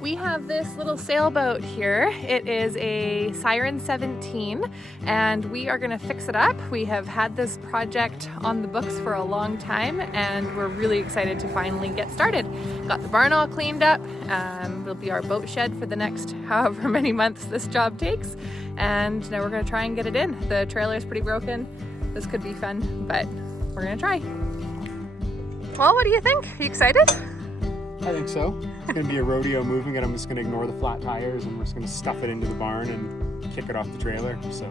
We have this little sailboat here. It is a Siren 17 and we are going to fix it up. We have had this project on the books for a long time and we're really excited to finally get started. Got the barn all cleaned up. It'll be our boat shed for the next however many months this job takes, and now we're going to try and get it in. The trailer is pretty broken. This could be fun, but we're going to try. Well, what do you think? Are you excited? I think so. It's going to be a rodeo moving it. I'm just going to ignore the flat tires and we're just going to stuff it into the barn and kick it off the trailer. So.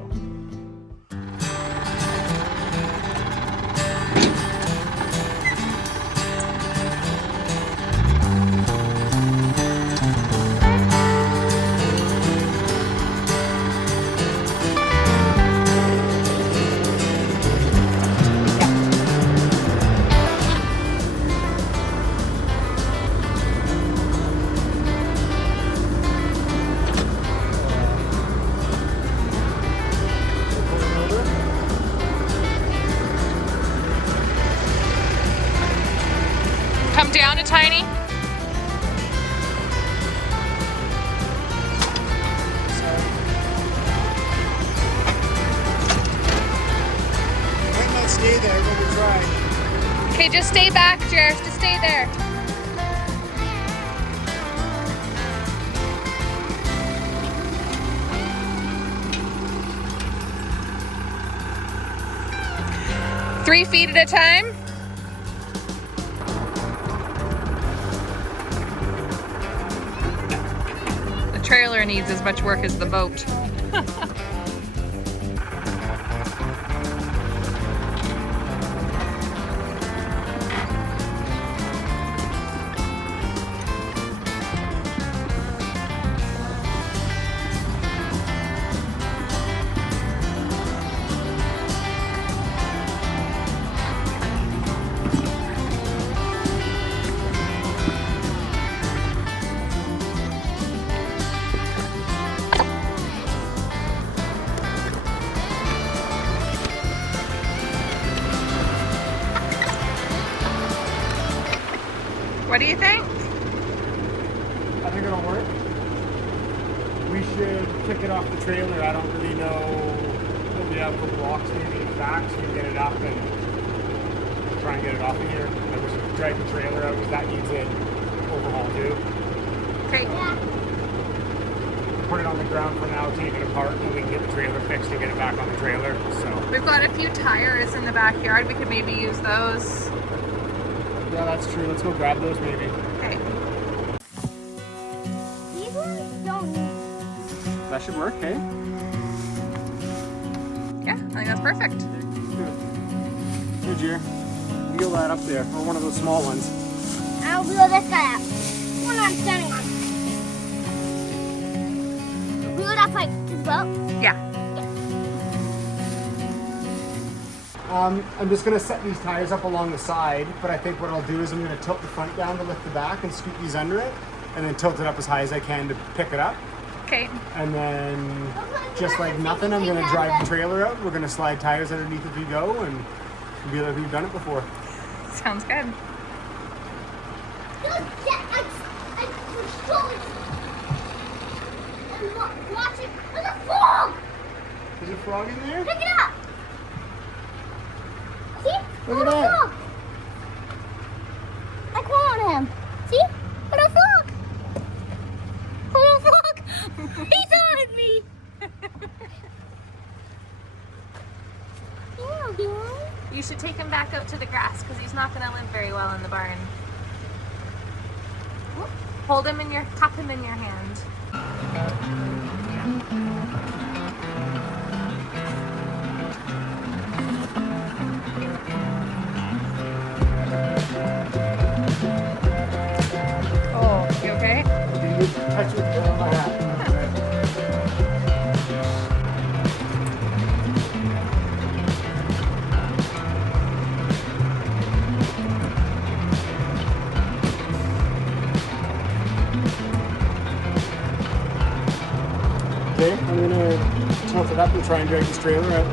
Come down a tiny. Might not stay there, but we'll try. Okay, just stay back, Jer. Just stay there. Three feet at a time. The trailer needs as much work as the boat. What do you think? I think it'll work. We should kick it off the trailer. I don't really know what we have for blocks maybe in the back, so we can get it up and try and get it off of here. And then we should drag the trailer out because that needs an overhaul too. Okay. Put it on the ground for now, take it apart, and we can get the trailer fixed and get it back on the trailer. So We've got a few tires in the backyard. We could maybe use those. yeah, that's true. Let's go grab those maybe. Okay. These ones don't need. That should work, hey? Yeah, I think that's perfect. Here, Jer. Wheel that up there, or one of those small ones. I'll wheel this guy up. One I'm standing on. Wheel it up like this boat. Yeah. I'm just going to set these tires up along the side, but I think what I'll do is I'm going to tilt the front down to lift the back and scoop these under it, and then tilt it up as high as I can to pick it up. Okay. And then, just like nothing, I'm going to drive the trailer out. We're going to slide tires underneath as we go, and it'll be like we've done it before. Sounds good. Watch it. There's a frog. There's a frog in there? Pick it up. See? Look at that. Frog. I caught him. See? Little frog. Little frog. He's on me. You should take him back out to the grass because he's not going to live very well in the barn. Hold him in your, cup him in your hand. Oh, you okay? Can you touch it with my hat? Okay, I'm gonna tilt it up and try and drag this trailer out.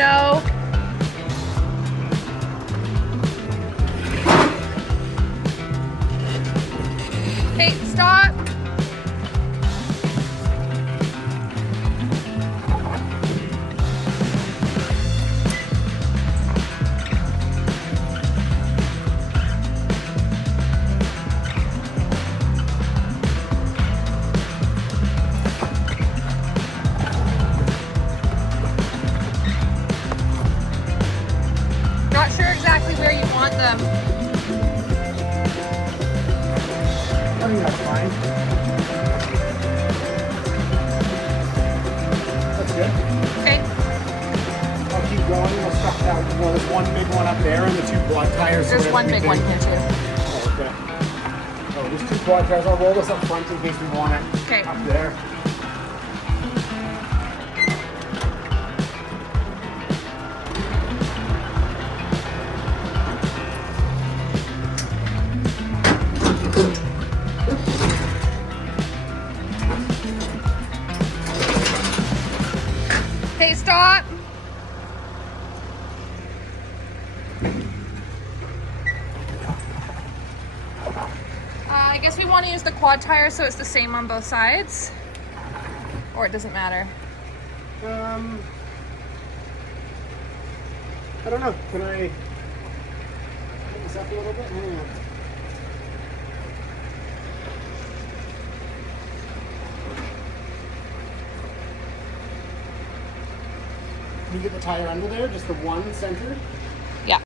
no. Hey, stop. Not sure exactly where you want them. I think that's fine. That's good. Okay. I'll keep going. We'll stuff that. Well, there's one big one up there and the two quad tires. There's one big one here too. Oh, okay. Oh, there's two quad tires. I'll roll this up front in case we want it. Okay. Up there. Hey, stop. I guess we want to use the quad tire so it's the same on both sides. Or it doesn't matter. I don't know. Can I put this up a little bit? Hang on. Can you get the tire under there? Just the one centered? Yeah.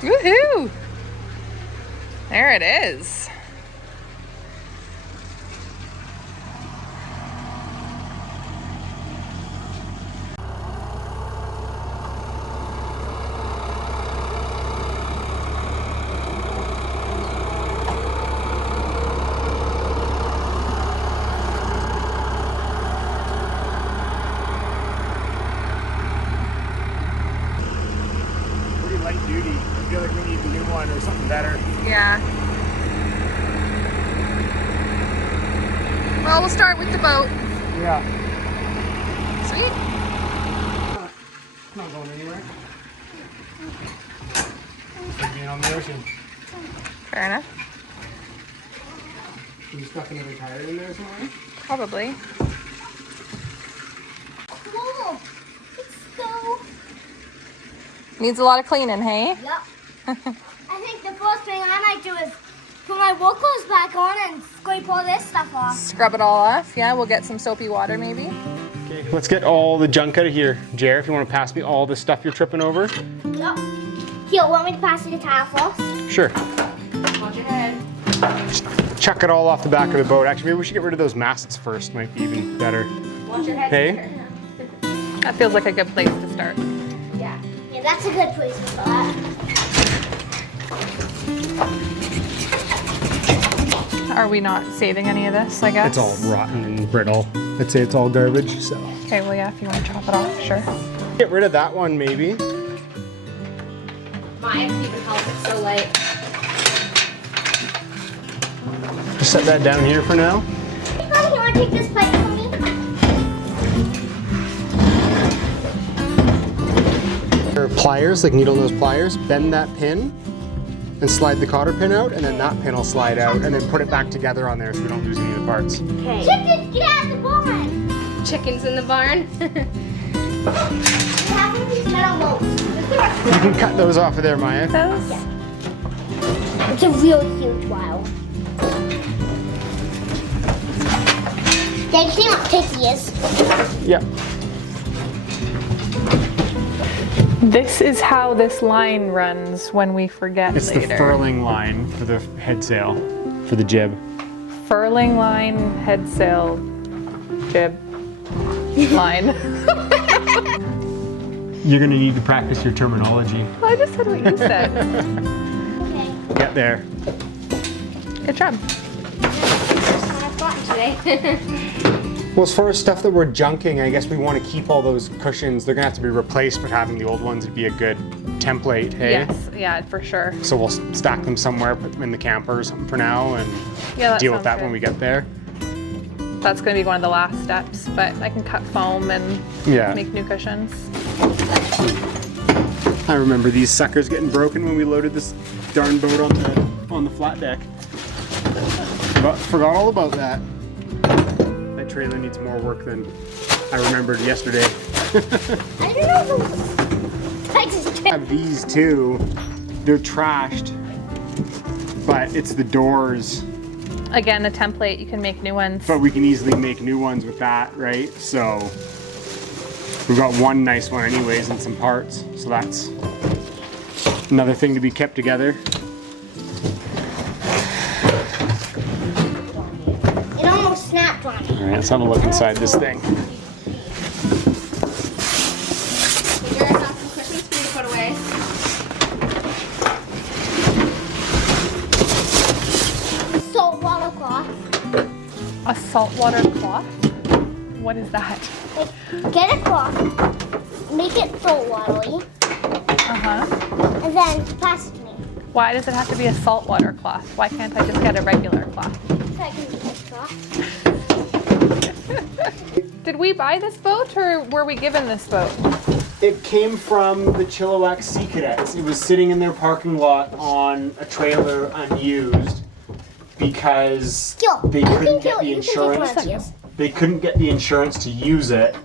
Woohoo! There it is. Light duty. I feel like we need a new one or something better. Yeah. Well, we'll start with the boat. Yeah. Sweet. Not going anywhere. It's like being on the ocean. Fair enough. Can you stuff another tire in there somewhere? Probably. Cool. It's so. Needs a lot of cleaning, hey? Yep. I think the first thing I might do is put my work clothes back on and scrape all this stuff off. Scrub it all off. Yeah, we'll get some soapy water maybe. Okay, let's get all the junk out of here. Jer, if you want to pass me all the stuff you're tripping over. Yep. Here, want me to pass you the towel floss? Sure. Watch your head. Just chuck it all off the back of the boat. Actually, maybe we should get rid of those masts first. Might be even better. Watch your head. Hey? That feels like a good place to start. Yeah. Yeah, that's a good place to start. Are we not saving any of this, I guess? It's all rotten and brittle. I'd say it's all garbage, so. Okay, well, yeah, if you want to chop it off, sure. Get rid of that one, maybe. Mine even help, it's so light. Just set that down here for now. Hey, Mommy, you want to take this pipe from me? There are pliers, like needle nose pliers. Bend that pin and slide the cotter pin out, and then that pin will slide out, and then put it back together on there so we don't lose any of the parts. Okay. Chickens, get out of the barn! Chickens in the barn. We have one of these metal bolts. You can cut those off of there, Maya. Those? It's a real huge wow. Yeah, you see how thick he is? Yep. This is how this line runs when we forget It's later. the furling line for the head sail, for the jib. Furling line, head sail, jib, line. You're gonna need to practice your terminology. I just said what you said. Okay. Get there. Good job. I've gotten today. Well, as far as stuff that we're junking, I guess we want to keep all those cushions. They're gonna have to be replaced, but having the old ones would be a good template, hey? Yes, yeah, for sure. So we'll stack them somewhere, put them in the camper or something for now, and Yeah, deal with that sounds when good. we get there. That's going to be one of the last steps, but I can cut foam and Yeah. make new cushions. I remember these suckers getting broken when we loaded this darn boat on the flat deck. Forgot all about that. That trailer needs more work than I remembered yesterday. I don't know who. I just I have these too. They're trashed, but it's the doors. Again, a template, you can make new ones. But we can easily make new ones with that, right? So we've got one nice one anyways and some parts. So that's another thing to be kept together. It almost snapped on me. All right, let's have a look inside this thing. Here, I have some cushions for you to put away. Saltwater cloth. A saltwater cloth? What is that? Like, get a cloth, make it saltwatery, Uh-huh. and then pass it to me. Why does it have to be a saltwater cloth? Why can't I just get a regular cloth? So I can use this cloth. Did we buy this boat or were we given this boat? It came from the Chilliwack Sea Cadets. It was sitting in their parking lot on a trailer unused because they couldn't get the insurance. They couldn't get the insurance to use it.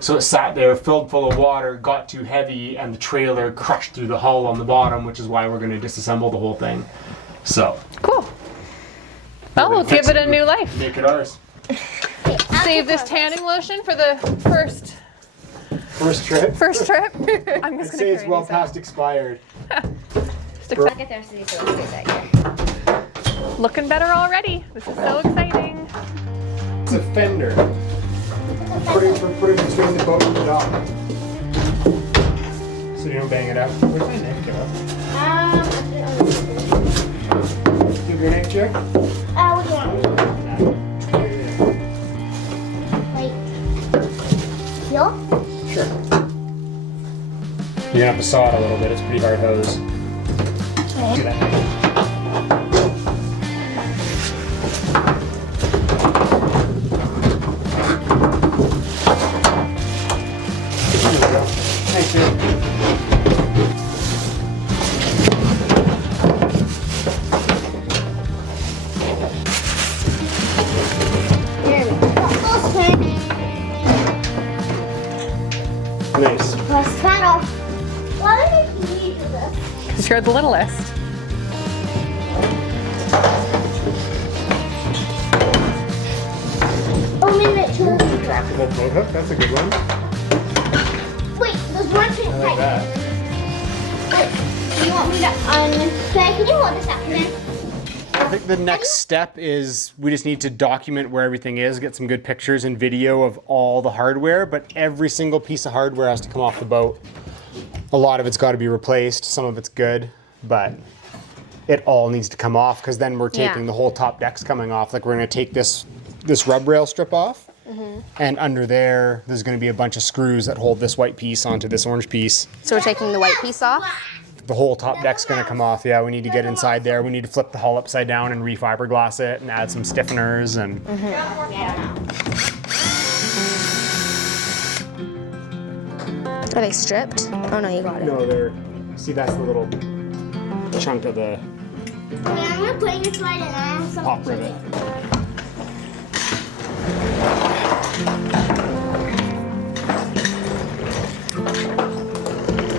So it sat there filled full of water, got too heavy, and the trailer crushed through the hull on the bottom, which is why we're going to disassemble the whole thing. So, Cool. Well, we'll give it a new life. make it ours. Save this tanning lotion for the first First trip. trip. I'm I'd just say gonna it's carry well these out. past expired. I'll get there so you can look at that. Looking better already. This is so exciting. It's a fender. Put it between the boat and the dock. So you don't bang it out. Where's my neck go? Give your neck check. What do you want? Like, heel? Sure. You're gonna have to saw it a little bit. It's a pretty hard hose. See that? There we go. Nice, dude. There we go. Okay. Nice. Press panel. Why do you need this? Because you're the littlest. Oh, minute two. Retractable boat hook. That's a good one. Wait, there's one thing. I like that. Wait, do you want me to can you hold this up again? I think the next step is we just need to document where everything is, get some good pictures and video of all the hardware, but every single piece of hardware has to come off the boat. A lot of it's got to be replaced, some of it's good, but it all needs to come off because then we're taking the whole top deck's coming off. Like we're going to take this rub rail strip off, and under there's going to be a bunch of screws that hold this white piece onto this orange piece. So we're taking the white piece off? The whole top deck's gonna come off. Yeah, we need to get inside there. We need to flip the hull upside down and refiberglass it and add some stiffeners and. Are they stripped? Oh no, you got it. No, they're. See, that's the little chunk of the I'm gonna put in this right and I have some. pop rivet.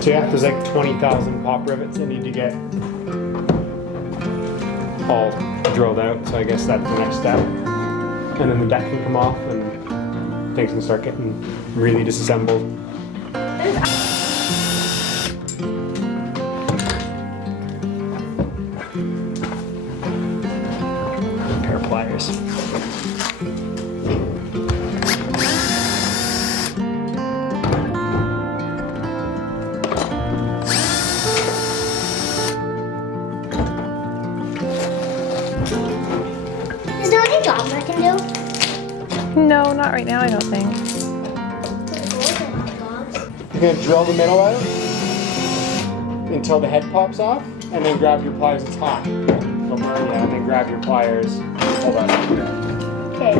So yeah, there's like 20,000 pop rivets that need to get all drilled out. So I guess that's the next step. And then the deck can come off and things can start getting really disassembled. Pair of pliers. Is there any jobs I can do? No, No, not right now, I don't think. You're gonna drill the middle out until the head pops off, and then grab your pliers. It's hot. Don't worry, yeah, and then grab your pliers. Hold on. Okay.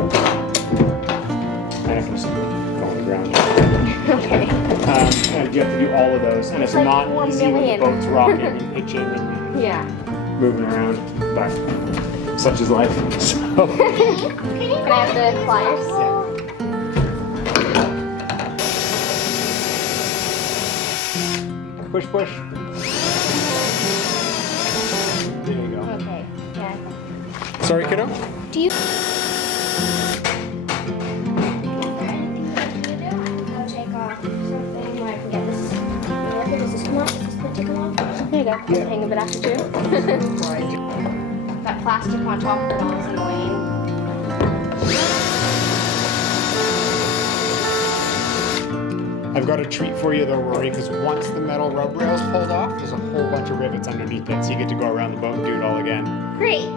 And I can just go on the ground. Okay. And you have to do all of those, and it's like not 1 easy when the million. boat's rocking and pitching and Yeah. moving around, but such is life. So, Can I have the pliers? push, push. There you go. Okay. Yeah. Sorry, kiddo? Do you? I'll take off something where I can get this. Does this come off? Does this one take them off? There you go. Hang a bit after too. That plastic on top of it all is annoying. I've got a treat for you though, Rory, because once the metal rub rail's pulled off, there's a whole bunch of rivets underneath it, so you get to go around the boat and do it all again. Great.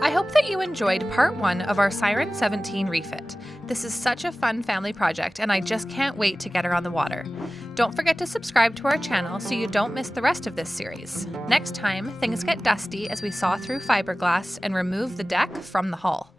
I hope that you enjoyed part 1 of our Siren 17 refit. This is such a fun family project, and I just can't wait to get her on the water. Don't forget to subscribe to our channel so you don't miss the rest of this series. Next time, things get dusty as we saw through fiberglass and remove the deck from the hull.